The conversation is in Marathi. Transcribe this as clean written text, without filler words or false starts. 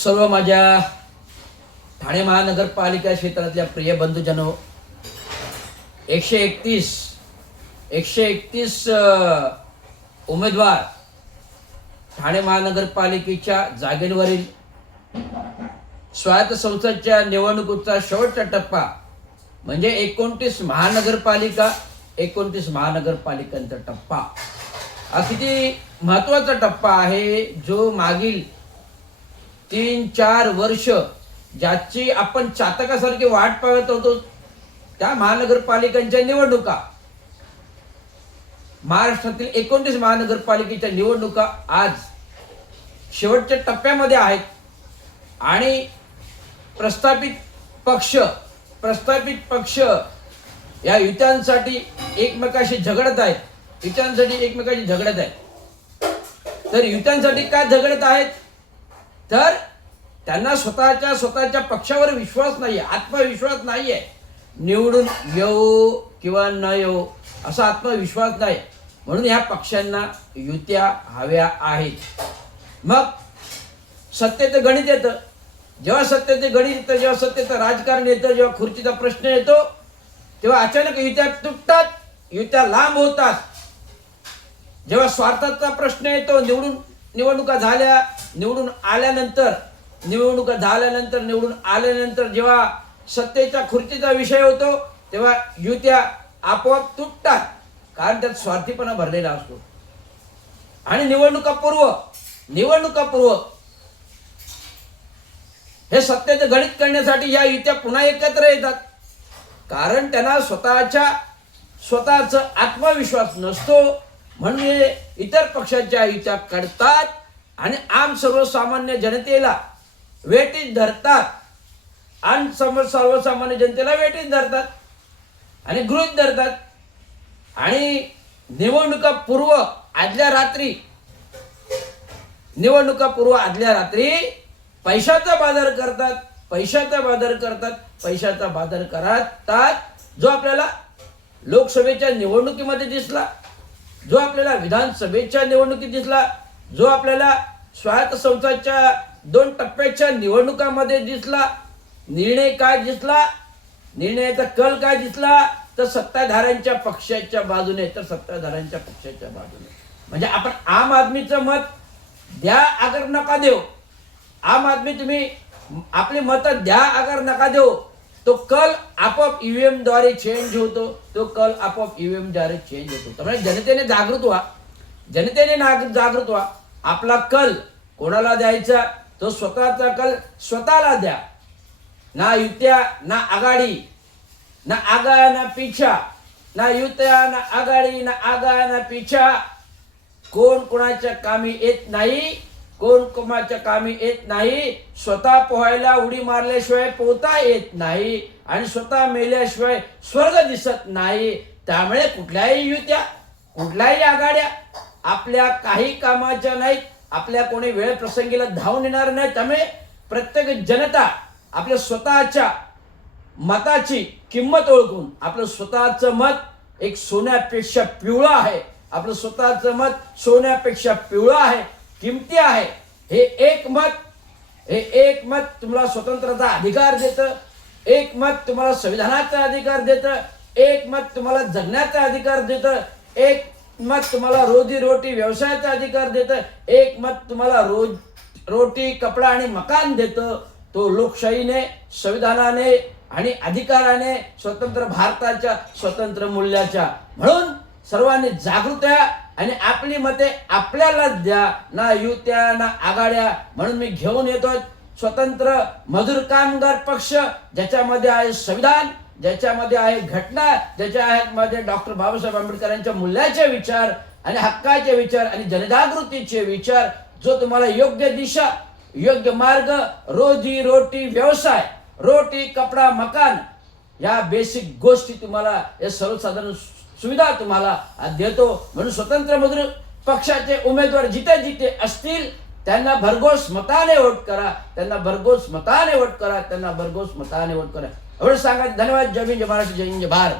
सर्व माझ्या ठाणे महानगरपालिका क्षेत्रातल्या प्रिय बंधूजनो, 131 उमेदवार ठाणे महानगरपालिकेच्या जागेवरील स्वायत्त संस्थांच्या निवडणुकीचा शेवटचा टप्पा म्हणजे 29 महानगरपालिकांचा टप्पा हा किती महत्त्वाचा टप्पा आहे, जो मागील 3-4 वर्ष ज्याची आपण चातकासारखी वाट पाहत होतो त्या महानगरपालिकांच्या निवडणुका, महाराष्ट्रातील 29 महानगरपालिकेच्या निवडणुका आज शेवटच्या टप्प्यामध्ये आहेत आणि प्रस्थापित पक्ष या युत्यांसाठी एकमेकाशी झगडत आहेत. तर युत्यांसाठी काय झगडत आहेत, तर त्यांना स्वतःच्या पक्षावर विश्वास नाही, आत्मविश्वास नाही आहे. निवडून येऊ किंवा न येऊ असा आत्मविश्वास नाही, म्हणून ह्या पक्षांना युत्या हव्या आहेत. मग सत्तेचं गणित येतं, जेव्हा सत्तेचं राजकारण येतं, जेव्हा खुर्चीचा प्रश्न येतो, तेव्हा अचानक युत्या तुटतात, युत्या लांब होतात. जेव्हा स्वार्थाचा प्रश्न येतो, निवडणुका झाल्या, निवडून आल्यानंतर जेव्हा सत्तेच्या खुर्चीचा विषय होतो, तेव्हा युत्या आपोआप तुटतात, कारण त्यात स्वार्थीपणा भरलेला असतो. आणि निवडणुका पूर्व हे सत्तेचं गणित करण्यासाठी या युत्या पुन्हा एकत्र येतात, कारण त्यांना स्वतःचा आत्मविश्वास नसतो, म्हणून इतर पक्षाच्या युत्या करतात आणि सर्वसामान्य जनतेला वेठीस धरतात सर्वसामान्य जनतेला वेठीस धरतात आणि गृहीत धरतात. आणि निवडणुका पूर्व आदल्या रात्री पैशाचा बाजार करतात, जो आपल्याला लोकसभेच्या निवडणुकीमध्ये दिसला, जो आपल्याला विधानसभेच्या निवडणुकीत दिसला, जो आपल्याला स्वायत्त संस्थांच्या 2 टप्प्याच्या निवडणुकांमध्ये दिसला. निर्णयाचा कल काय दिसला, तर सत्ताधाऱ्यांच्या पक्षाच्या बाजूने. म्हणजे आपण आम आदमीचं मत द्या अगर नका देऊ, आम आदमी तुम्ही आपली मतं द्या अगर नका देऊ, तो कल आपोआप ईव्हीएम द्वारे चेंज होतो. त्यामुळे जनतेने जागृत व्हा. आपला कल कोणाला द्यायचा, तो स्वतःचा कल स्वतःला द्या. ना युत्या ना आघाडी, ना आगा ना पीछा, ना युत्या ना आघाडी, ना आगा ना पीछा. कोण कोणाच्या कामी येत नाही. स्वतः पोहायला उडी मारल्याशिवाय पोहता येत नाही आणि स्वतः मेल्याशिवाय स्वर्ग दिसत नाही. त्यामुळे कुठल्याही युत्या, कुठल्याही आघाड्या आपल्या काही कामाच्या नाहीत, आपल्या कोणी वेळ प्रसंगीला धावून येणार नाही. त्यामुळे प्रत्येक जनता आपल्या स्वतःच्या मताची किंमत ओळखून, आपलं स्वतःचं मत एक सोन्यापेक्षा पिवळं आहे, किमती आहे. हे एक मत तुम्हाला स्वतंत्रता अधिकार देतं, एक मत तुम्हाला संविधानाचा अधिकार देतं, एक मत तुम्हाला जगण्याचा अधिकार देतं, एक मत तुम्हाला रोजी व्यवसायाचा अधिकार देतं, एक मत तुम्हाला रोटी कपडा आणि मकान देतं. तो लोकशाहीने, संविधानाने आणि अधिकाराने, स्वतंत्र भारताच्या स्वतंत्र मूल्याच्या. म्हणून सर्वांनी जागृत आहे आणि आपली मते आपल्याला द्या, ना युत्या ना आघाड्या. म्हणून मी घेऊन येतोय स्वतंत्र मजूर कामगार पक्ष, ज्याच्यामध्ये आहे संविधान, ज्याच्यामध्ये आहे घटना, ज्याच्यामध्ये डॉक्टर बाबासाहेब आंबेडकरांच्या मूल्याचे विचार आणि हक्काचे विचार आणि जनजागृतीचे विचार, जो तुम्हाला योग्य दिशा, योग्य मार्ग, रोजी व्यवसाय, रोटी कपडा मकान या बेसिक गोष्टी तुम्हाला, या सर्वसाधारण सुविधा तुम्हाला देतो. म्हणून स्वतंत्र मजूर पक्षाचे उमेदवार जिथे असतील त्यांना भरघोस मताने वोट करा. एवढं सांगा. धन्यवाद. जय हिंद, जय महाराष्ट्र, जय हिंद, जय भारत.